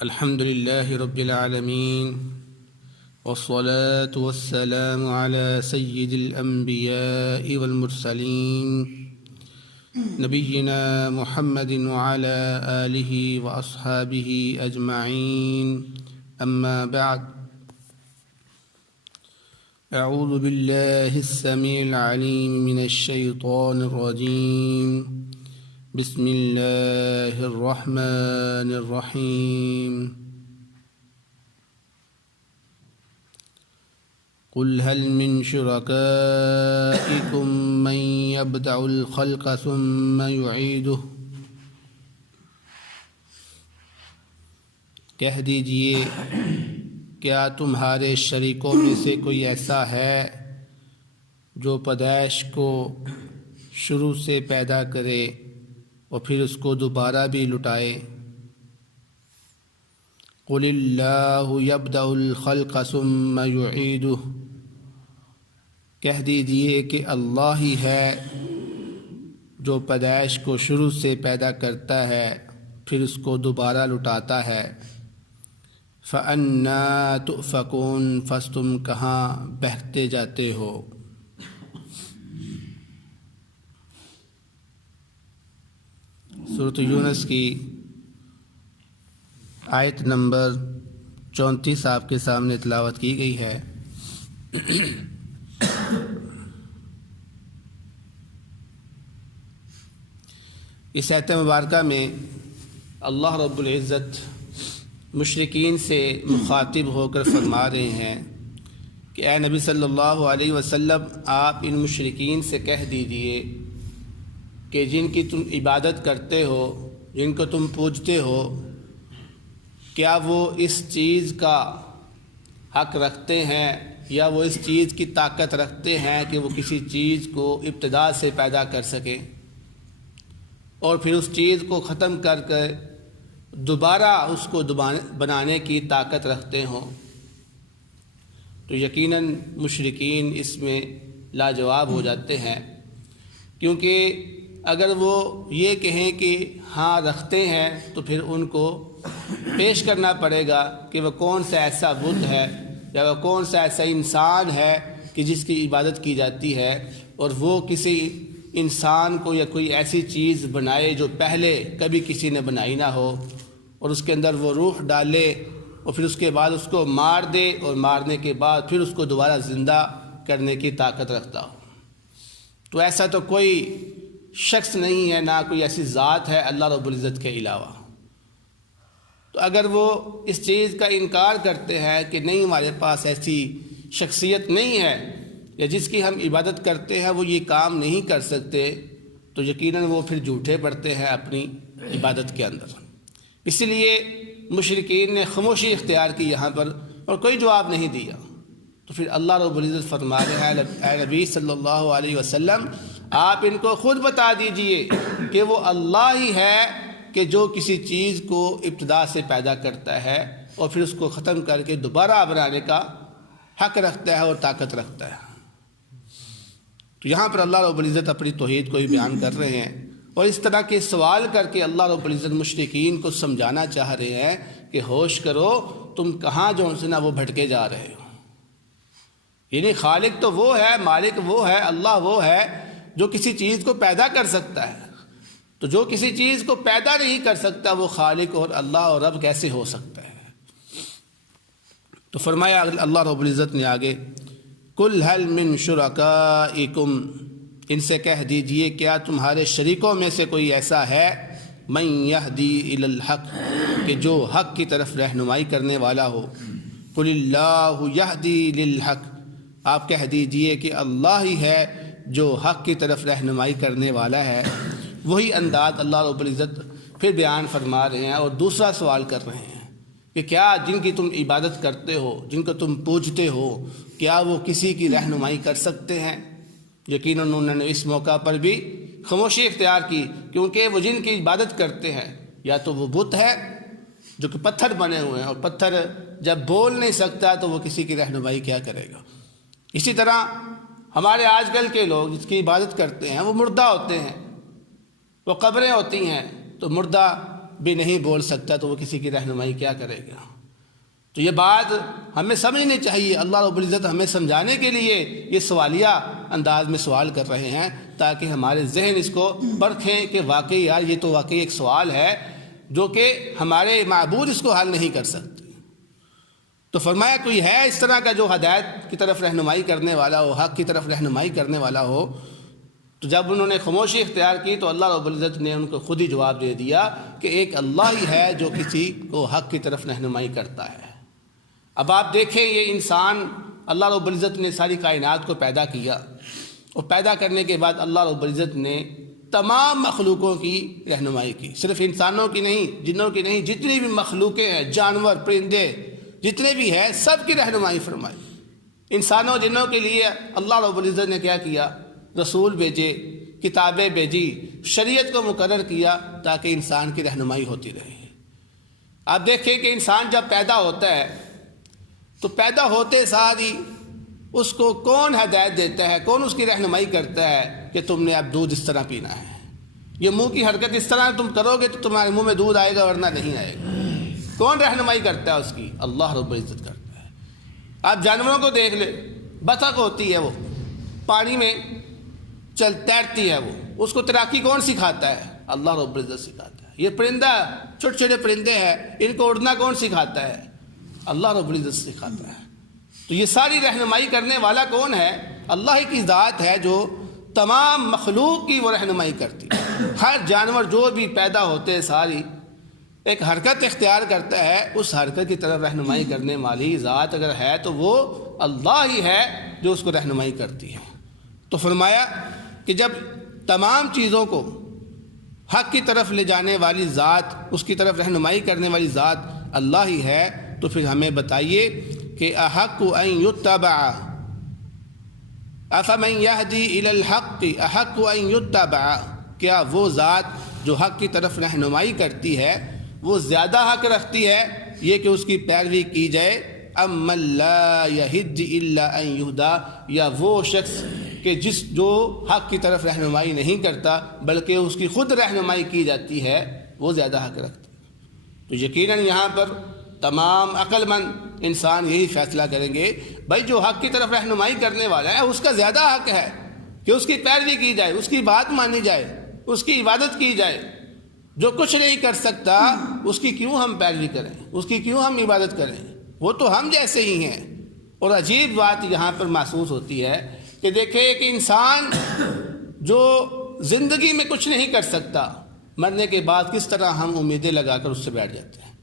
الحمد لله رب العالمين والصلاة والسلام على سيد الأنبياء والمرسلين نبينا محمد وعلى آله وأصحابه أجمعين أما بعد أعوذ بالله السميع العليم من الشيطان الرجيم بسم الله الرحمن الرحيم قل هل من شركائكم من يبدأ الخلق ثم يعيده کہہ دیجئے کیا تمہارے شریکوں میں سے کوئی ایسا ہے جو پیدائش کو شروع سے پیدا کرے اور پھر اس کو دوبارہ بھی لٹائے؟ قل اللہ یبدأ الخلق ثم یعیدہ، کہہ دیجئے کہ اللہ ہی ہے جو پیدائش کو شروع سے پیدا کرتا ہے پھر اس کو دوبارہ لٹاتا ہے۔ فَأَنَّا تُؤْفَكُونَ، پس تم کہاں بہکتے جاتے ہو؟ سورۃ یونس کی آیت نمبر 34 آپ کے سامنے تلاوت کی گئی ہے۔ اس آیت مبارکہ میں اللہ رب العزت مشرکین سے مخاطب ہو کر فرما رہے ہیں کہ اے نبی صلی اللہ علیہ وسلم، آپ ان مشرکین سے کہہ دیجئے کہ جن کی تم عبادت کرتے ہو، جن کو تم پوجتے ہو، کیا وہ اس چیز کا حق رکھتے ہیں یا وہ اس چیز کی طاقت رکھتے ہیں کہ وہ کسی چیز کو ابتدا سے پیدا کر سکیں اور پھر اس چیز کو ختم کر کے دوبارہ اس کو بنانے کی طاقت رکھتے ہوں؟ تو یقیناً مشرکین اس میں لاجواب ہو جاتے ہیں، کیونکہ اگر وہ یہ کہیں کہ ہاں رکھتے ہیں تو پھر ان کو پیش کرنا پڑے گا کہ وہ کون سا ایسا بت ہے یا وہ کون سا ایسا انسان ہے کہ جس کی عبادت کی جاتی ہے، اور وہ کسی انسان کو یا کوئی ایسی چیز بنائے جو پہلے کبھی کسی نے بنائی نہ ہو، اور اس کے اندر وہ روح ڈالے اور پھر اس کے بعد اس کو مار دے اور مارنے کے بعد پھر اس کو دوبارہ زندہ کرنے کی طاقت رکھتا ہو۔ تو ایسا تو کوئی شخص نہیں ہے، نہ کوئی ایسی ذات ہے اللہ رب العزت کے علاوہ۔ تو اگر وہ اس چیز کا انکار کرتے ہیں کہ نہیں، ہمارے پاس ایسی شخصیت نہیں ہے یا جس کی ہم عبادت کرتے ہیں وہ یہ کام نہیں کر سکتے، تو یقیناً وہ پھر جھوٹے پڑتے ہیں اپنی عبادت کے اندر۔ اسی لیے مشرکین نے خاموشی اختیار کی یہاں پر اور کوئی جواب نہیں دیا۔ تو پھر اللہ رب العزت فرما رہے ہیں اے نبی صلی اللہ علیہ وسلم، آپ ان کو خود بتا دیجئے کہ وہ اللہ ہی ہے کہ جو کسی چیز کو ابتدا سے پیدا کرتا ہے اور پھر اس کو ختم کر کے دوبارہ بنانے کا حق رکھتا ہے اور طاقت رکھتا ہے۔ تو یہاں پر اللہ رب العزت اپنی توحید کو ہی بیان کر رہے ہیں، اور اس طرح کے سوال کر کے اللہ رب العزت مشرکین کو سمجھانا چاہ رہے ہیں کہ ہوش کرو، تم کہاں جو سے نہ وہ بھٹکے جا رہے ہو۔ یعنی خالق تو وہ ہے، مالک وہ ہے، اللہ وہ ہے جو کسی چیز کو پیدا کر سکتا ہے، تو جو کسی چیز کو پیدا نہیں کر سکتا وہ خالق اور اللہ اور رب کیسے ہو سکتا ہے؟ تو فرمایا اللہ رب العزت نے آگے، قل هل من شرکائکم، ان سے کہہ دیجئے کیا تمہارے شریکوں میں سے کوئی ایسا ہے من یہدی الی الحق، کہ جو حق کی طرف رہنمائی کرنے والا ہو؟ قل اللہ یہدی للحق، آپ کہہ دیجئے کہ اللہ ہی ہے جو حق کی طرف رہنمائی کرنے والا ہے۔ وہی انداز اللہ رب العزت پھر بیان فرما رہے ہیں اور دوسرا سوال کر رہے ہیں کہ کیا جن کی تم عبادت کرتے ہو، جن کو تم پوجتے ہو، کیا وہ کسی کی رہنمائی کر سکتے ہیں؟ یقیناً انہوں نے اس موقع پر بھی خاموشی اختیار کی، کیونکہ وہ جن کی عبادت کرتے ہیں یا تو وہ بت ہے جو کہ پتھر بنے ہوئے ہیں، اور پتھر جب بول نہیں سکتا تو وہ کسی کی رہنمائی کیا کرے گا۔ اسی طرح ہمارے آج کل کے لوگ جس کی عبادت کرتے ہیں وہ مردہ ہوتے ہیں، وہ قبریں ہوتی ہیں، تو مردہ بھی نہیں بول سکتا تو وہ کسی کی رہنمائی کیا کرے گا؟ تو یہ بات ہمیں سمجھنی چاہیے۔ اللہ رب العزت ہمیں سمجھانے کے لیے یہ سوالیہ انداز میں سوال کر رہے ہیں تاکہ ہمارے ذہن اس کو پرکھیں کہ واقعی یار یہ تو واقعی ایک سوال ہے جو کہ ہمارے معبود اس کو حل نہیں کر سکتے۔ تو فرمایا کوئی ہے اس طرح کا جو ہدایت کی طرف رہنمائی کرنے والا ہو، حق کی طرف رہنمائی کرنے والا ہو؟ تو جب انہوں نے خاموشی اختیار کی تو اللہ رب العزت نے ان کو خود ہی جواب دے دیا کہ ایک اللہ ہی ہے جو کسی کو حق کی طرف رہنمائی کرتا ہے۔ اب آپ دیکھیں یہ انسان، اللہ رب العزت نے ساری کائنات کو پیدا کیا، اور پیدا کرنے کے بعد اللہ رب العزت نے تمام مخلوقوں کی رہنمائی کی، صرف انسانوں کی نہیں، جنوں کی نہیں، جتنی بھی مخلوقیں ہیں، جانور، پرندے جتنے بھی ہیں، سب کی رہنمائی فرمائی۔ انسانوں جنوں کے لیے اللہ رب العزت نے کیا کیا؟ رسول بھیجے، کتابیں بھیجی، شریعت کو مقرر کیا تاکہ انسان کی رہنمائی ہوتی رہے۔ آپ دیکھیں کہ انسان جب پیدا ہوتا ہے تو پیدا ہوتے ساتھ ہی اس کو کون ہدایت دیتا ہے، کون اس کی رہنمائی کرتا ہے کہ تم نے اب دودھ اس طرح پینا ہے، یہ منہ کی حرکت اس طرح تم کرو گے تو تمہارے منہ میں دودھ آئے گا ورنہ نہیں آئے گا۔ کون رہنمائی کرتا ہے اس کی؟ اللہ رب العزت کرتا ہے۔ آپ جانوروں کو دیکھ لیں، بطخ ہوتی ہے وہ پانی میں تیرتی ہے، وہ اس کو تیراکی کون سکھاتا ہے؟ اللہ رب العزت سکھاتا ہے۔ یہ پرندہ، چھوٹے چھوٹے پرندے ہیں، ان کو اڑنا کون سکھاتا ہے؟ اللہ رب العزت سکھاتا ہے۔ تو یہ ساری رہنمائی کرنے والا کون ہے؟ اللہ کی ذات ہے جو تمام مخلوق کی وہ رہنمائی کرتی ہے۔ ہر جانور جو بھی پیدا ہوتے ساری ایک حرکت اختیار کرتا ہے، اس حرکت کی طرف رہنمائی کرنے والی ذات اگر ہے تو وہ اللہ ہی ہے جو اس کو رہنمائی کرتی ہے۔ تو فرمایا کہ جب تمام چیزوں کو حق کی طرف لے جانے والی ذات، اس کی طرف رہنمائی کرنے والی ذات اللہ ہی ہے، تو پھر ہمیں بتائیے کہ احق ان یتبع افمن یہدی الی الحق احق ان یتبع، کیا وہ ذات جو حق کی طرف رہنمائی کرتی ہے وہ زیادہ حق رکھتی ہے یہ کہ اس کی پیروی کی جائے، ام من لا یہد الا ان یہدی، یا وہ شخص کہ جو حق کی طرف رہنمائی نہیں کرتا بلکہ اس کی خود رہنمائی کی جاتی ہے، وہ زیادہ حق رکھتا ہے۔ تو یقیناً یہاں پر تمام عقل مند انسان یہی فیصلہ کریں گے بھائی جو حق کی طرف رہنمائی کرنے والا ہے اس کا زیادہ حق ہے کہ اس کی پیروی کی جائے، اس کی بات مانی جائے، اس کی عبادت کی جائے۔ جو کچھ نہیں کر سکتا اس کی کیوں ہم پیروی کریں، اس کی کیوں ہم عبادت کریں؟ وہ تو ہم جیسے ہی ہیں۔ اور عجیب بات یہاں پر محسوس ہوتی ہے کہ دیکھیں کہ انسان جو زندگی میں کچھ نہیں کر سکتا، مرنے کے بعد کس طرح ہم امیدیں لگا کر اس سے بیٹھ جاتے ہیں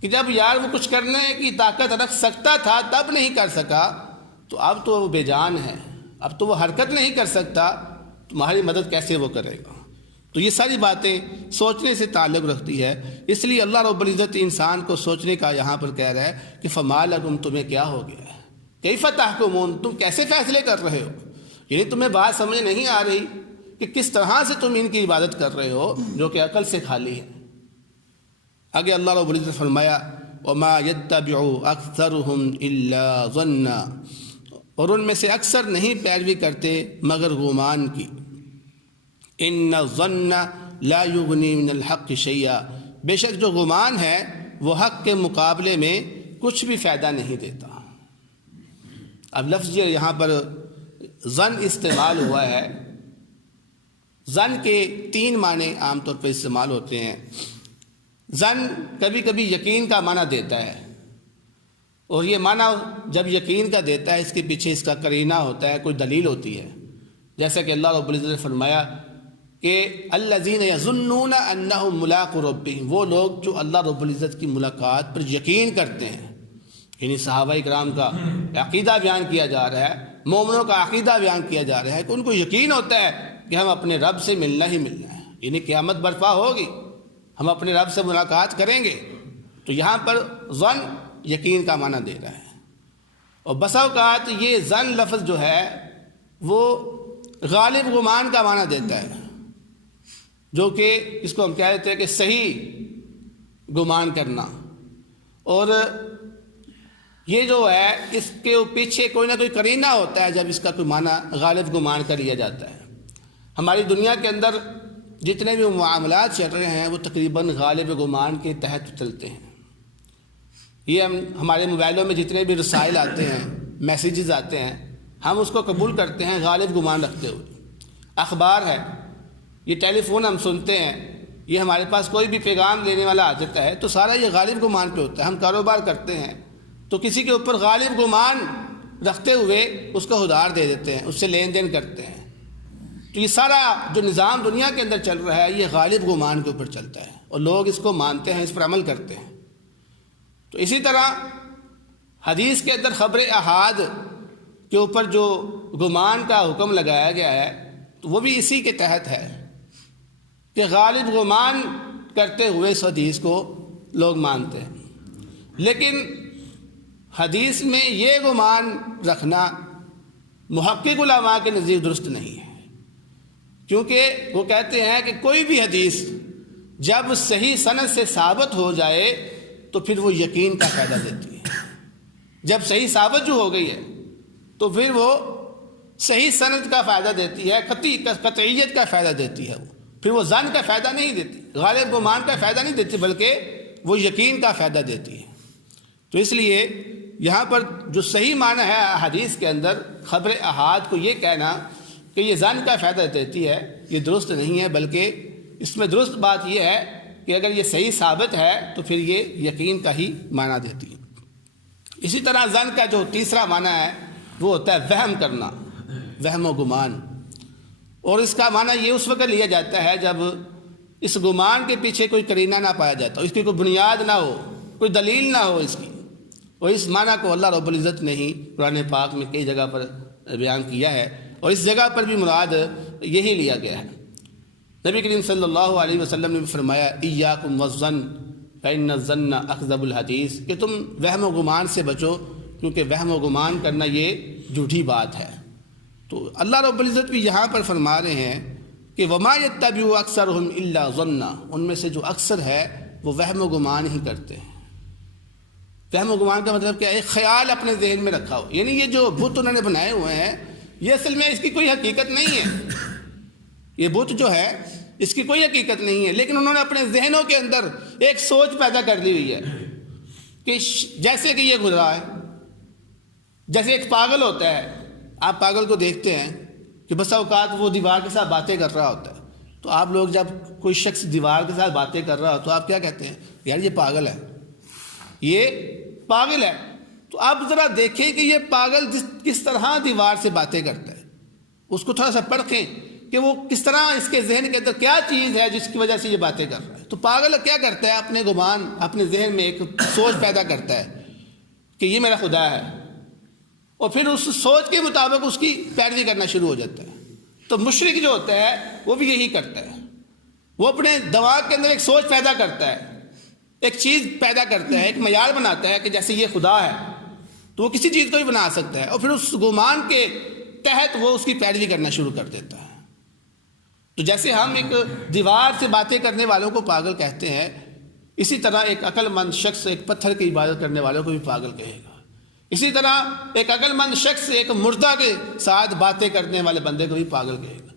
کہ جب یار وہ کچھ کرنے کی طاقت رکھ سکتا تھا تب نہیں کر سکا، تو اب تو وہ بے جان ہے، اب تو وہ حرکت نہیں کر سکتا، تمہاری مدد کیسے وہ کرے گا؟ تو یہ ساری باتیں سوچنے سے تعلق رکھتی ہے۔ اس لیے اللہ رب العزت انسان کو سوچنے کا یہاں پر کہہ رہا ہے کہ فما لکم، تمہیں کیا ہو گیا ہے، کیف تحکمون، تم کیسے فیصلے کر رہے ہو؟ یعنی تمہیں بات سمجھ نہیں آ رہی کہ کس طرح سے تم ان کی عبادت کر رہے ہو جو کہ عقل سے خالی ہے۔ آگے اللہ رب العزت فرمایا وما يتبع اکثرهم الا ظنا، اور ان میں سے اکثر نہیں پیروی کرتے مگر گمان کی۔ ان الظن لا یغنی من الحق شیئا، بے شک جو گمان ہے وہ حق کے مقابلے میں کچھ بھی فائدہ نہیں دیتا۔ اب لفظ یہاں پر ظن استعمال ہوا ہے، ظن کے 3 معنی عام طور پر استعمال ہوتے ہیں۔ ظن کبھی کبھی یقین کا معنی دیتا ہے، اور یہ معنی جب یقین کا دیتا ہے اس کے پیچھے اس کا قرینہ ہوتا ہے، کوئی دلیل ہوتی ہے۔ جیسا کہ اللہ رب العزت نے فرمایا کہ الذین یظنون انہم ملاقو ربہم، وہ لوگ جو اللہ رب العزت کی ملاقات پر یقین کرتے ہیں۔ یعنی صحابہ کرام کا عقیدہ بیان کیا جا رہا ہے، مومنوں کا عقیدہ بیان کیا جا رہا ہے کہ ان کو یقین ہوتا ہے کہ ہم اپنے رب سے ملنا ہی ملنا ہے، یعنی قیامت برپا ہوگی، ہم اپنے رب سے ملاقات کریں گے۔ تو یہاں پر ظن یقین کا معنی دے رہا ہے، اور بسا اوقات یہ ظن لفظ جو ہے وہ غالب گمان کا معنی دیتا ہے، جو کہ اس کو ہم کہہ دیتے ہیں کہ صحیح گمان کرنا۔ اور یہ جو ہے اس کے پیچھے کوئی نہ کوئی قرینہ ہوتا ہے جب اس کا کوئی معنی غالب گمان کر لیا جاتا ہے۔ ہماری دنیا کے اندر جتنے بھی معاملات چل رہے ہیں وہ تقریباً غالب گمان کے تحت چلتے ہیں۔ یہ ہمارے موبائلوں میں جتنے بھی رسائل آتے ہیں، میسیجز آتے ہیں، ہم اس کو قبول کرتے ہیں غالب گمان رکھتے ہوئے۔ اخبار ہے، یہ ٹیلی فون ہم سنتے ہیں، یہ ہمارے پاس کوئی بھی پیغام لینے والا آ جاتا ہے تو سارا یہ غالب گمان پہ ہوتا ہے۔ ہم کاروبار کرتے ہیں تو کسی کے اوپر غالب گمان رکھتے ہوئے اس کو ادھار دے دیتے ہیں، اس سے لین دین کرتے ہیں۔ تو یہ سارا جو نظام دنیا کے اندر چل رہا ہے یہ غالب گمان کے اوپر چلتا ہے اور لوگ اس کو مانتے ہیں، اس پر عمل کرتے ہیں۔ تو اسی طرح حدیث کے اندر خبر احاد کے اوپر جو گمان کا حکم لگایا گیا ہے تو وہ بھی اسی کے تحت ہے کہ غالب گمان کرتے ہوئے اس حدیث کو لوگ مانتے ہیں۔ لیکن حدیث میں یہ گمان رکھنا محقق علماء کے نزدیک درست نہیں ہے، کیونکہ وہ کہتے ہیں کہ کوئی بھی حدیث جب صحیح سند سے ثابت ہو جائے تو پھر وہ یقین کا فائدہ دیتی ہے۔ جب صحیح ثابت جو ہو گئی ہے تو پھر وہ صحیح سند کا فائدہ دیتی ہے، قطعیت کا فائدہ دیتی ہے، وہ پھر وہ ظن کا فائدہ نہیں دیتی، غالب گمان کا فائدہ نہیں دیتی، بلکہ وہ یقین کا فائدہ دیتی ہے۔ تو اس لیے یہاں پر جو صحیح معنی ہے حدیث کے اندر خبر احاد کو یہ کہنا کہ یہ ظن کا فائدہ دیتی ہے، یہ درست نہیں ہے، بلکہ اس میں درست بات یہ ہے کہ اگر یہ صحیح ثابت ہے تو پھر یہ یقین کا ہی معنی دیتی ہے۔ اسی طرح ظن کا جو تیسرا معنی ہے وہ ہوتا ہے وہم کرنا، وہم و گمان، اور اس کا معنی یہ اس وقت لیا جاتا ہے جب اس گمان کے پیچھے کوئی قرینہ نہ پایا جاتا، اس کی کوئی بنیاد نہ ہو، کوئی دلیل نہ ہو اس کی، اور اس معنی کو اللہ رب العزت نے ہی قرآن پاک میں کئی جگہ پر بیان کیا ہے، اور اس جگہ پر بھی مراد یہی لیا گیا ہے۔ نبی کریم صلی اللہ علیہ وسلم نے فرمایا ایاکم والظن فإن الظن اکذب الحدیث، کہ تم وہم و گمان سے بچو کیونکہ وہم و گمان کرنا یہ جھوٹی بات ہے۔ تو اللہ رب العزت بھی یہاں پر فرما رہے ہیں کہ وما یتبع اکثرهم الا ظنا، ان میں سے جو اکثر ہے وہ وہم و گمان ہی کرتے ہیں۔ وہم و گمان کا مطلب کیا ہے؟ ایک خیال اپنے ذہن میں رکھا ہو، یعنی یہ جو بت انہوں نے بنائے ہوئے ہیں یہ اصل میں اس کی کوئی حقیقت نہیں ہے، یہ بت جو ہے اس کی کوئی حقیقت نہیں ہے، لیکن انہوں نے اپنے ذہنوں کے اندر ایک سوچ پیدا کر لی ہوئی ہے کہ جیسے کہ یہ گزرا ہے، جیسے ایک پاگل ہوتا ہے، آپ پاگل کو دیکھتے ہیں کہ بسا اوقات وہ دیوار کے ساتھ باتیں کر رہا ہوتا ہے، تو آپ لوگ جب کوئی شخص دیوار کے ساتھ باتیں کر رہا ہو تو آپ کیا کہتے ہیں؟ یار یہ پاگل ہے، یہ پاگل ہے۔ تو آپ ذرا دیکھیں کہ یہ پاگل کس طرح دیوار سے باتیں کرتا ہے، اس کو تھوڑا سا پرکھیں کہ وہ کس طرح اس کے ذہن کے اندر کیا چیز ہے جس کی وجہ سے یہ باتیں کر رہا ہے۔ تو پاگل کیا کرتا ہے؟ اپنے گمان، اپنے ذہن میں ایک سوچ پیدا کرتا ہے کہ یہ میرا خدا ہے، اور پھر اس سوچ کے مطابق اس کی پیروی کرنا شروع ہو جاتا ہے۔ تو مشرک جو ہوتا ہے وہ بھی یہی کرتا ہے، وہ اپنے دماغ کے اندر ایک سوچ پیدا کرتا ہے، ایک چیز پیدا کرتا ہے، ایک معیار بناتا ہے کہ جیسے یہ خدا ہے تو وہ کسی چیز کو بھی بنا سکتا ہے، اور پھر اس گمان کے تحت وہ اس کی پیروی کرنا شروع کر دیتا ہے۔ تو جیسے ہم ایک دیوار سے باتیں کرنے والوں کو پاگل کہتے ہیں، اسی طرح ایک عقل مند شخص ایک پتھر کی عبادت کرنے والوں کو بھی پاگل کہے گا، اسی طرح ایک عقل مند شخص ایک مردہ کے ساتھ باتیں کرنے والے بندے کو بھی پاگل کہے گا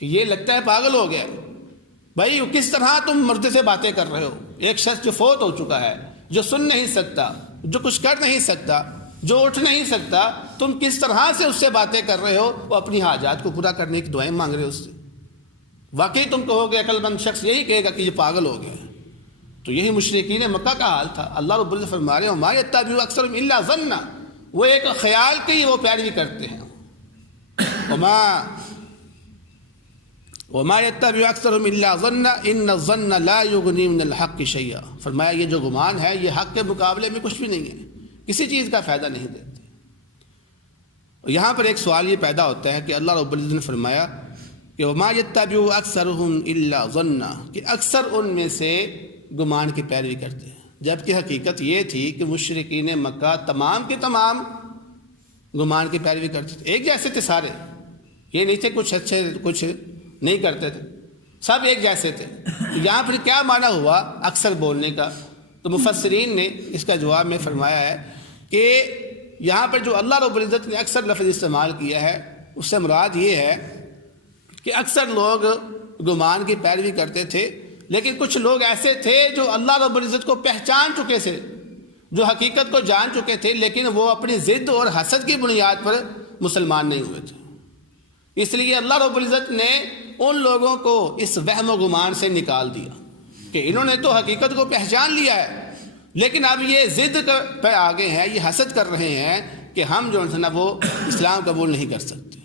کہ یہ لگتا ہے پاگل ہو گیا۔ بھائی کس طرح تم مردے سے باتیں کر رہے ہو؟ ایک شخص جو فوت ہو چکا ہے، جو سن نہیں سکتا، جو کچھ کر نہیں سکتا، جو اٹھ نہیں سکتا، تم کس طرح سے اس سے باتیں کر رہے ہو؟ وہ اپنی حاجات کو پورا کرنے کی دعائیں مانگ رہے ہو اس سے۔ واقعی تم کہو گے عقل مند شخص یہی کہے گا کہ یہ پاگل ہو گیا۔ تو یہی مشرکین مکہ کا حال تھا۔ اللہ رب العزت فرما رہے ہیں وما یتبع اکثرهم الا ظنا، وہ ایک خیال کی وہ پیروی کرتے ہیں۔ وما یتبع اکثرهم الا ظنا ان الظن لا یغنی من الحق شیئا، فرمایا یہ جو گمان ہے یہ حق کے مقابلے میں کچھ بھی نہیں ہے، کسی چیز کا فائدہ نہیں دیتے۔ یہاں پر ایک سوال یہ پیدا ہوتا ہے کہ اللہ رب العزت نے فرمایا کہ وما یتبع اکثرهم الا ظنا، کہ اکثر ان میں سے گمان کی پیروی کرتے ہیں، جبکہ حقیقت یہ تھی کہ مشرکین مکہ تمام کے تمام گمان کی پیروی کرتے تھے، ایک جیسے تھے سارے، یہ نہیں تھے کچھ اچھے کچھ نہیں کرتے تھے، سب ایک جیسے تھے۔ یہاں پھر کیا معنی ہوا اکثر بولنے کا؟ تو مفسرین نے اس کا جواب میں فرمایا ہے کہ یہاں پر جو اللہ رب العزت نے اکثر لفظ استعمال کیا ہے اس سے مراد یہ ہے کہ اکثر لوگ گمان کی پیروی کرتے تھے، لیکن کچھ لوگ ایسے تھے جو اللہ رب العزت کو پہچان چکے تھے، جو حقیقت کو جان چکے تھے، لیکن وہ اپنی ضد اور حسد کی بنیاد پر مسلمان نہیں ہوئے تھے۔ اس لیے اللہ رب العزت نے ان لوگوں کو اس وہم و گمان سے نکال دیا کہ انہوں نے تو حقیقت کو پہچان لیا ہے، لیکن اب یہ ضد پہ آگے ہیں، یہ حسد کر رہے ہیں کہ ہم جو ہے نا وہ اسلام قبول نہیں کر سکتے۔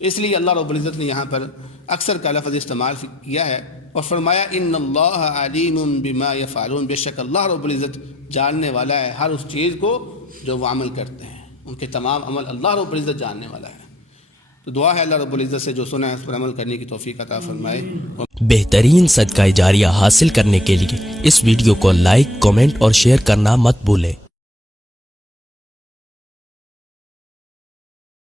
اس لیے اللہ رب العزت نے یہاں پر اکثر کا لفظ استعمال کیا ہے اور فرمایا ان اللہ علیم بما یفعلون، بے شک اللہ رب العزت جاننے والا ہے ہر اس چیز کو جو وہ عمل کرتے ہیں، ان کے تمام عمل اللہ رب العزت جاننے والا ہے۔ تو دعا ہے اللہ رب العزت سے جو سنا ہے اس پر عمل کرنے کی توفیق عطا فرمائے۔ بہترین صدقہ جاریہ حاصل کرنے کے لیے اس ویڈیو کو لائک، کمنٹ اور شیئر کرنا مت بھولیں۔